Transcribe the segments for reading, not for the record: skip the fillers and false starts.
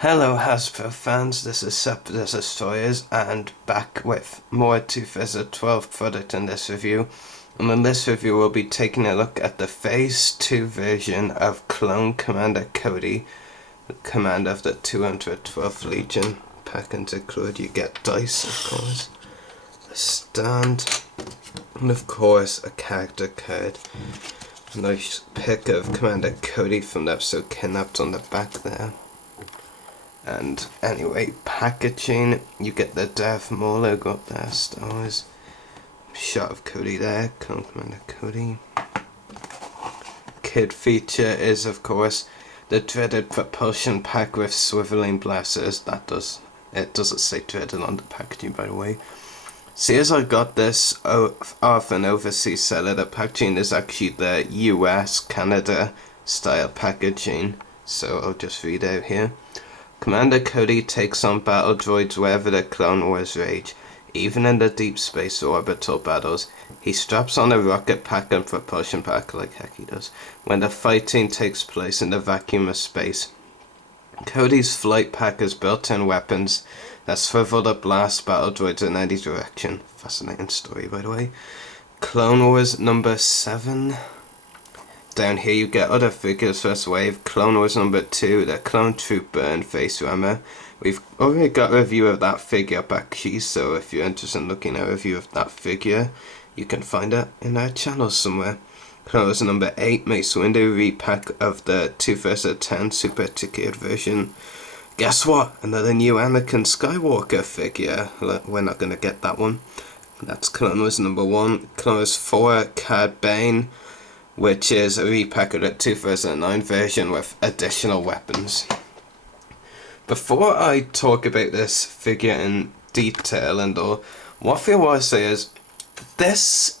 Hello Hasbro fans, this is Separate Destroyers and back with more 2012 product in this review. And in this review we'll be taking a look at the Phase 2 version of Clone Commander Cody, the commander of the 212th Legion. Pack-ins include, you get dice of course, a stand, and of course a character card. A nice pic of Commander Cody from the episode Kidnapped on the back there. And anyway, packaging, you get the Darth Maul logo up there, Star Wars. Shot of Cody there, Clone Commander Cody. Kid feature is, of course, the dreaded propulsion pack with swiveling blasters. It doesn't say dreaded on the packaging, by the way. See, as I got this off an overseas seller, the packaging is actually the US, Canada style packaging. So I'll just read out here. Commander Cody takes on battle droids wherever the Clone Wars rage. Even in the deep space orbital battles, he straps on a rocket pack and propulsion pack, like heck he does, when the fighting takes place in the vacuum of space. Cody's flight pack has built-in weapons that swivel to blast battle droids in any direction. Fascinating story, by the way. Clone Wars number 7. Down here you get other figures first wave. Clone Wars number 2, the Clone Trooper and face rammer. We've already got a review of that figure back here, so if you're interested in looking at a review of that figure, you can find it in our channel somewhere. Clone Wars number 8, Mace Windu repack of the 2 vs 10 Super Ticket version. Guess what? Another new Anakin Skywalker figure. We're not going to get that one. That's Clone Wars number 1. Clone Wars 4, Cad Bane, which is a repack of the 2009 version with additional weapons. Before I talk about this figure in detail and all, what I want to say is, there's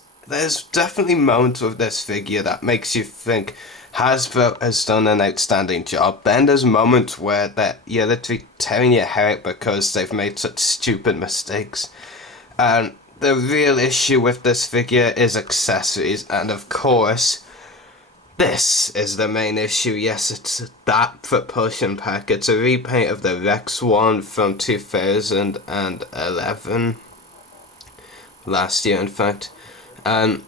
definitely moments with this figure that makes you think Hasbro has done an outstanding job. Then there's moments where you're literally tearing your hair out because they've made such stupid mistakes. And the real issue with this figure is accessories, and of course, this is the main issue. Yes, it's that propulsion pack. It's a repaint of the Rex one from 2011. Last year, in fact. I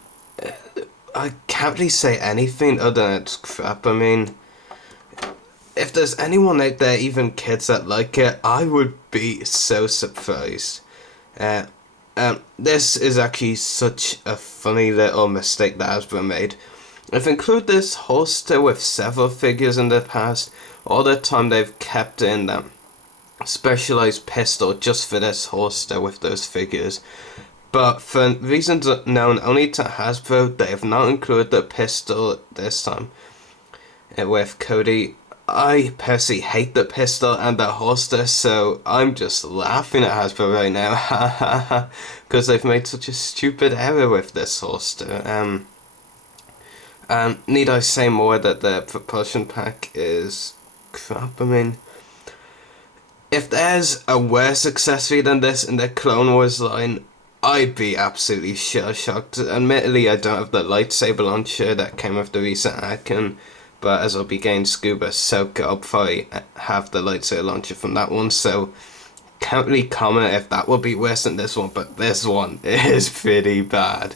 can't really say anything other than it's crap. I mean, if there's anyone out there, even kids that like it, I would be so surprised. This is actually such a funny little mistake that Hasbro made. I've included this holster with several figures in the past. All the time they've kept in that specialized pistol just for this holster with those figures. But for reasons known only to Hasbro, they have not included the pistol this time. With Cody, I personally hate the pistol and the holster, so I'm just laughing at Hasbro right now. Because they've made such a stupid error with this holster. Need I say more that the propulsion pack is crap? I mean, if there's a worse accessory than this in the Clone Wars line, I'd be absolutely shell-shocked. Admittedly, I don't have the lightsaber launcher that came with the recent Anakin, but as I'll be getting Scuba Soak, I'll probably have the lightsaber launcher from that one, so can't really comment if that would be worse than this one, but this one is pretty bad.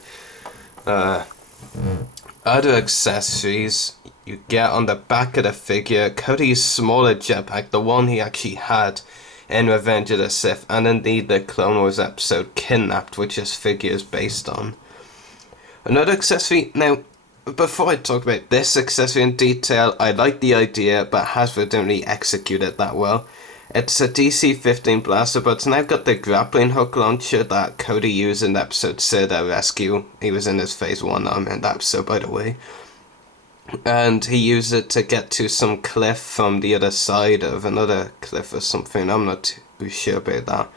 Other accessories you get on the back of the figure: Cody's smaller jetpack, the one he actually had in Revenge of the Sith, and indeed the Clone Wars episode Kidnapped, which this figure is based on. Another accessory, now before I talk about this accessory in detail, I like the idea, but Hasbro didn't really execute it that well. It's a DC-15 blaster, but it's now got the grappling hook launcher that Cody used in the episode Citadel Rescue. He was in his Phase 1 arm in that episode, by the way. And he used it to get to some cliff from the other side of another cliff or something. I'm not too sure about that.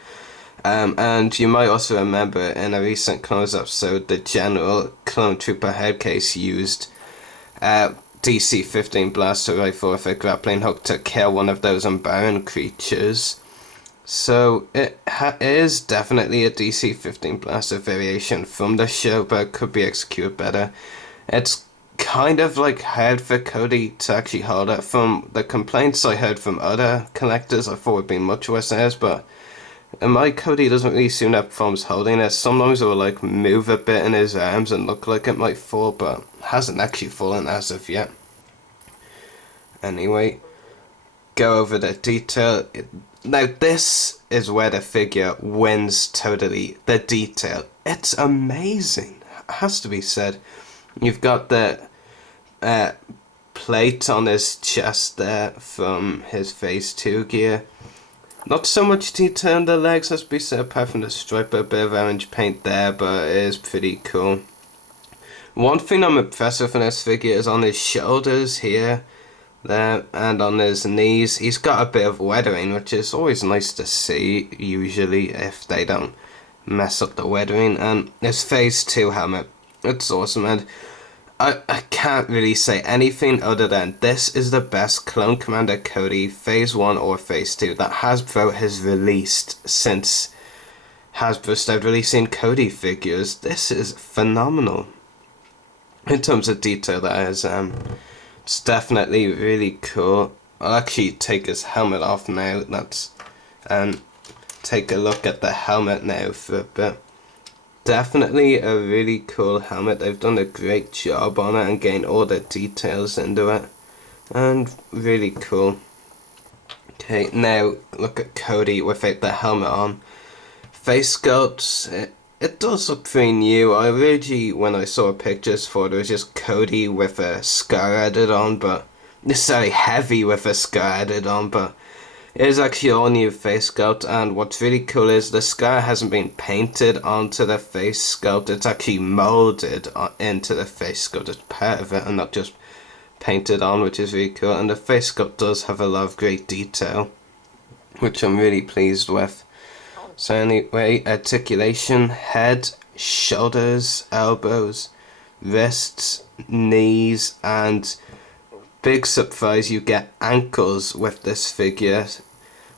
And you might also remember in a recent Clone Wars episode, the General Clone Trooper headcase used DC-15 blaster rifle with a grappling hook to kill one of those unbound creatures. So it is definitely a DC-15 blaster variation from the show, but it could be executed better. It's kind of like hard for Cody to actually hold it. From the complaints I heard from other collectors, I thought it would be much worse than this, but my Cody doesn't really seem to have problems holding it. Sometimes it will like move a bit in his arms and look like it might fall, but hasn't actually fallen as of yet. Anyway, go over the detail. Now this is where the figure wins totally. The detail. It's amazing. It has to be said. You've got the plate on his chest there from his phase 2 gear. Not so much detail on the legs, let's be said, apart from the stripe, a bit of orange paint there, but it is pretty cool. One thing I'm impressed with in this figure is on his shoulders here, there, and on his knees. He's got a bit of weathering, which is always nice to see, usually, if they don't mess up the weathering. And his phase 2 helmet, it's awesome, and I can't really say anything other than this is the best Clone Commander Cody Phase 1 or Phase 2 that Hasbro has released since Hasbro started releasing Cody figures. This is phenomenal. In terms of detail, that is, it's definitely really cool. I'll actually take his helmet off now. Let's take a look at the helmet now for a bit. Definitely a really cool helmet. They've done a great job on it and getting all the details into it. And really cool. Okay, now look at Cody without the helmet on. Face sculpts, it does look pretty new. I originally, when I saw pictures for it, was just Cody with a scar added on, but necessarily heavy with a scar added on, but it is actually all new face sculpt. And what's really cool is the scar hasn't been painted onto the face sculpt, it's actually molded into the face sculpt as part of it and not just painted on, which is really cool. And the face sculpt does have a lot of great detail, which I'm really pleased with. So anyway, articulation, head, shoulders, elbows, wrists, knees, and big surprise, you get ankles with this figure.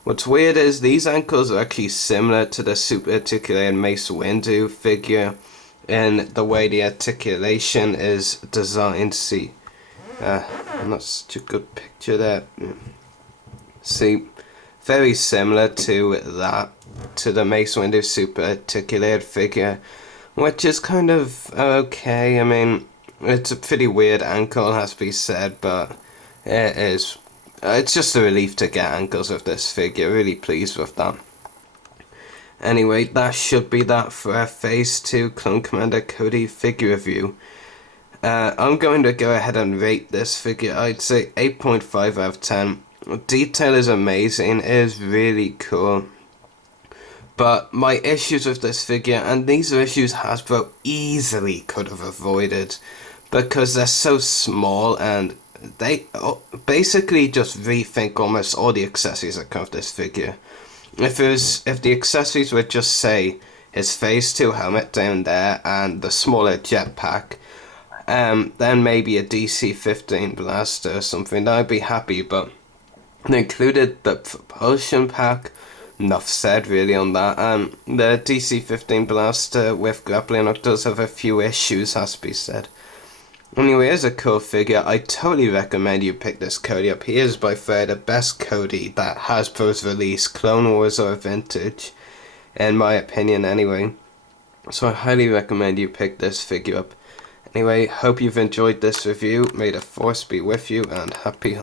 What's weird is these ankles are actually similar to the super articulated Mace Windu figure in the way the articulation is designed. See, not such a good picture there. See, very similar to that, to the Mace Windu super articulated figure, which is kind of okay. I mean, it's a pretty weird ankle, has to be said, but it is. It's just a relief to get ankles with this figure. Really pleased with that. Anyway, that should be that for our Phase 2 Clone Commander Cody figure review. I'm going to go ahead and rate this figure. I'd say 8.5 out of 10. Detail is amazing. It is really cool. But my issues with this figure, and these are issues Hasbro easily could have avoided, because they're so small and they basically just rethink almost all the accessories that come with this figure. If the accessories were just, say, his Phase 2 helmet down there and the smaller jetpack, then maybe a DC-15 blaster or something, then I'd be happy. But they included the propulsion pack. Enough said really on that. The DC-15 blaster with grappling hook does have a few issues, has to be said. Anyway, it's a cool figure. I totally recommend you pick this Cody up. He is by far the best Cody that Hasbro's released, Clone Wars or Vintage, in my opinion anyway. So I highly recommend you pick this figure up. Anyway, hope you've enjoyed this review. May the Force be with you, and happy